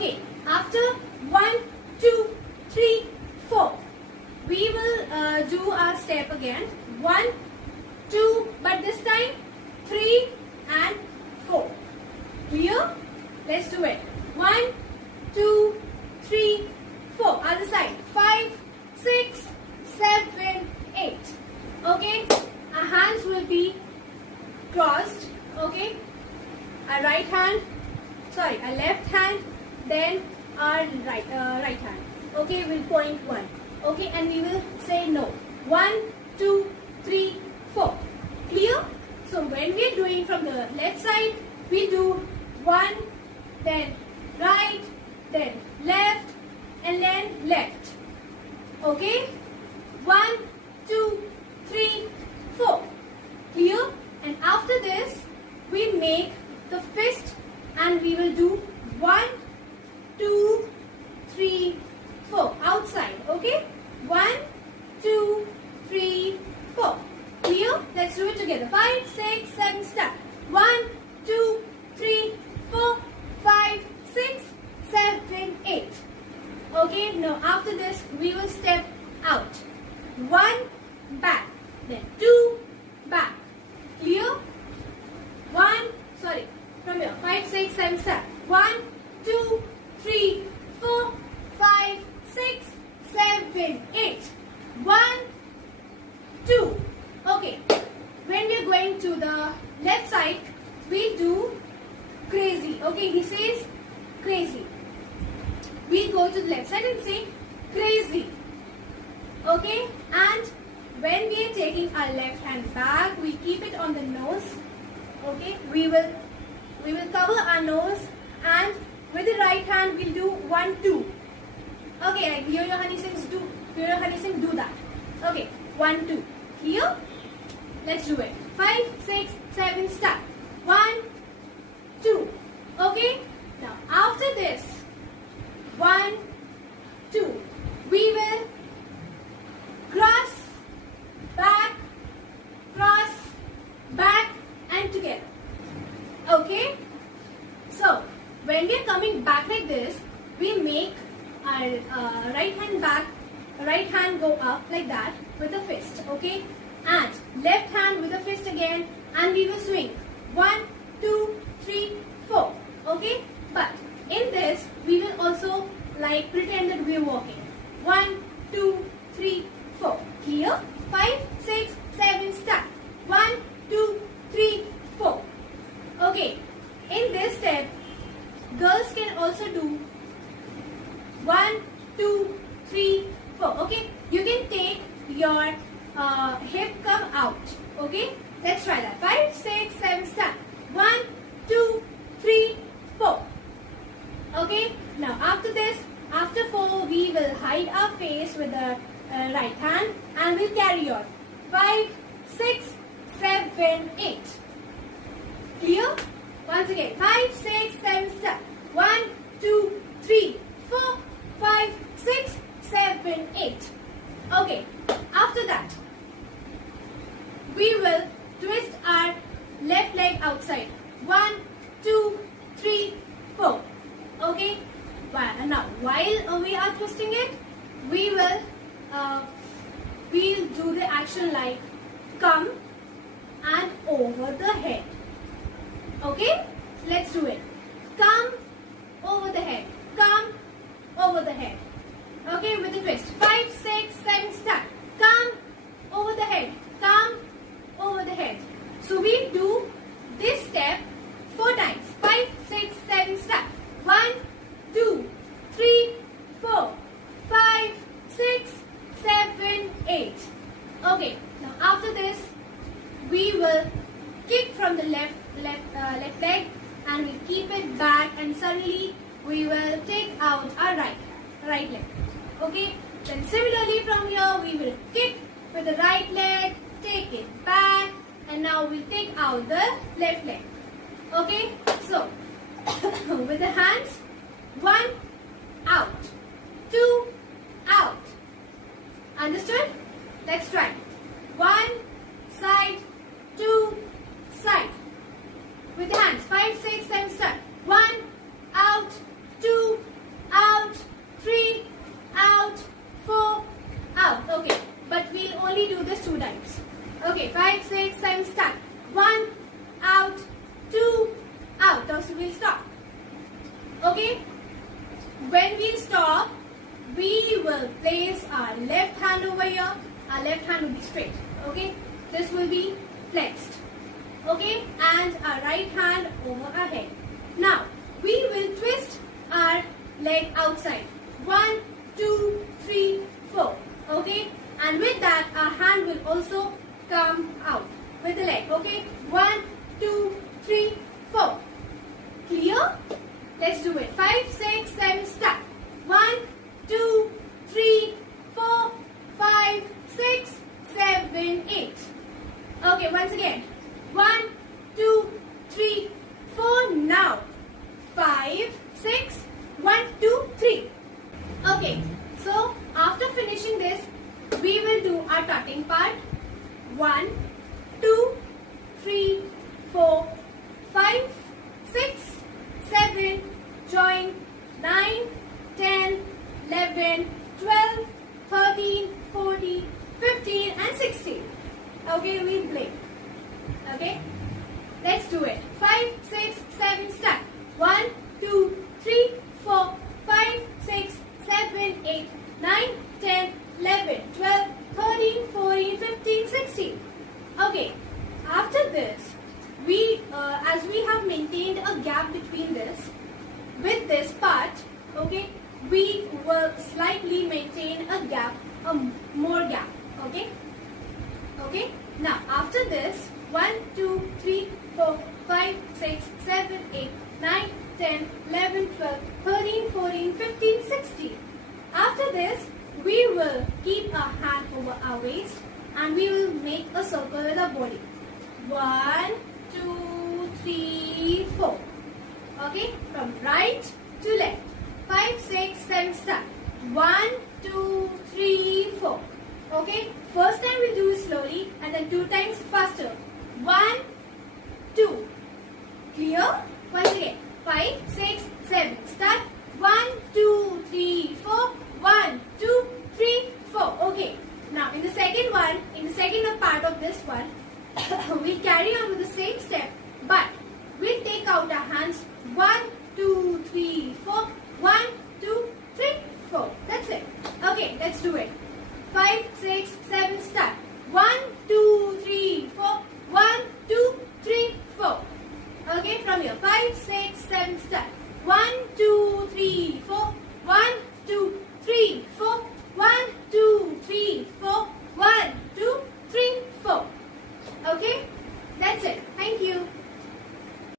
Okay, after 1, 2, 3, 4, we will do our step again. 1, 2, but this time 3 and 4. Clear? Let's do it. 1, 2, 3, 4. Other side. 5, 6, 7, 8. Okay? Our hands will be crossed. Okay? Our right hand, sorry, our left hand, then our right hand. Okay, we'll point 1. Okay, and we will say no. 1, 2, 3, 4. Clear? So when we are doing from the left side, we do 1, then right, then left, and then left. Okay? 1, 2, 3, 4. Clear? And after this, we make the fist and we will do 1, 2, 3, 4. Outside. Okay? 1, 2, 3, 4. Clear? Let's do it together. 5, 6, 7, start. 1, 2, 3, 4, 5, 6, 7, 8. Okay, now after this, we will step out. 1, back. Then 2, back. Clear? 1, sorry, from here. 5, 6, 7, start. 1, 2, 3, 4, 5, 6, 7, 8. 1, 2. Okay, when we are going to the left side, we do crazy. Okay, he says crazy. We go to the left side and say crazy. Okay, and when we are taking our left hand back, we keep it on the nose. Okay, we will cover our nose, and with the right hand we'll do 1, 2. Okay, like Yo-Yo Honey Sings do that. Okay, 1, 2. Clear? Let's do it. 5, 6, 7, start. 1, 2. Okay? Now, after this, 1, 2, we will cross, back, and together. Okay? So, when we are coming back like this, we make our right hand back, right hand go up like that with a fist. Okay? And left hand with a fist again, and we will swing 1, 2, 3, 4. Okay, but in this we will also like pretend that we are walking. 1, 2, 3, 4. Clear? 5, 6, 7, start. 1, 2, 3, 4. Okay, in this step, girls can also do 1, 2, 3, 4. Okay, you can take your hip come out. Okay, let's try that. 5, 6, 7, start. 1, 2, 3, 4. Okay, now after this, after 4, we will hide our face with the right hand and we'll carry on. 5, 6, 7, 8. Clear? Once again, 5, 6, 7, start. 1, 2, 3, 4, 5, 6, 7, 8. Okay, after that, we will twist our left leg outside. 1, 2, 3, 4. Okay, now while we are twisting it, we will we'll do the action like come and over the head. Okay, let's do it. Come over the head. Come over the head. Okay, with a twist. 5, 6, 7, start. Come over the head. Come over the head. So we do this step 4 times. 5, 6, 7, start. 1, 2, 3, 4, 5, 6, 7, 8. Okay, now after this, we will kick from the left leg and we keep it back, and suddenly we will take out our right leg. Okay, then similarly from here we will kick with the right leg, take it back, and now we'll take out the left leg. Okay, so with the hands, 1 out, 2 out. Understood? Let's try. 1 side, 2 side. With the hands, 5, 6, 7, start. 1 out, 2 only do this 2 times. Okay, 5, 6, 7, start. 1, out, 2, out. Now so we'll stop. Okay, when we stop, we will place our left hand over here. Our left hand will be straight. Okay, this will be flexed. Okay, and our right hand over our head. Now we will twist our leg outside. 1, 2, 3, 4. Okay, and with that our hand will also come out with the leg. Okay, 1, 2, 3, 4. Clear? Let's do it. 5, 6, 7, start. 1, 2, 3, 4, 5, 6, 7, 8. Okay, once again. 1, 2, 3, 4. Now 5, 6, 1, 2, 3. Okay, so after finishing this, we will do our tutting part. 1, 2, 3, 4, 5, 6, 7, join, 9, 10, 11, 12, 13, 14, 15 and 16. Okay, we blink. Okay, let's do it. 5, 6, 7, start. 1, 2, 3, 4, 5, 6, 7, 8, 9, 10, 11, 12, 13, 14, 15, 16. Okay, after this, we as we have maintained a gap between this, with this part, okay, we will slightly maintain a gap, more gap. Okay, okay. Now after this, 1, 2, 3, 4, 5, 6, 7, 8, 9, 10, 11, 12, 13, 14, 15, 16. After this, we will keep our hand over our waist and we will make a circle with our body. 1, 2, 3, 4. Okay, from right to left. 5, 6, 7, start. 1, 2, 3, 4. Okay, first time we do it slowly and then 2 times faster. 1, 2. Clear? Once again. 5, 6, 7. Start. 1, 2, 3, 4. 1, 2, 3, 4. Okay. Now in the second one, in the second part of this one, we'll carry on with the same step, but we'll take out our hands. 1, 2, 3, 4. 1, 2, 3, 4. That's it. Okay, let's do it. 5, 6, 7, start. 1, 2, 3, 4. 1, 2, 3, 4. Okay, from here. 5, 6, 7, start. 1, 2,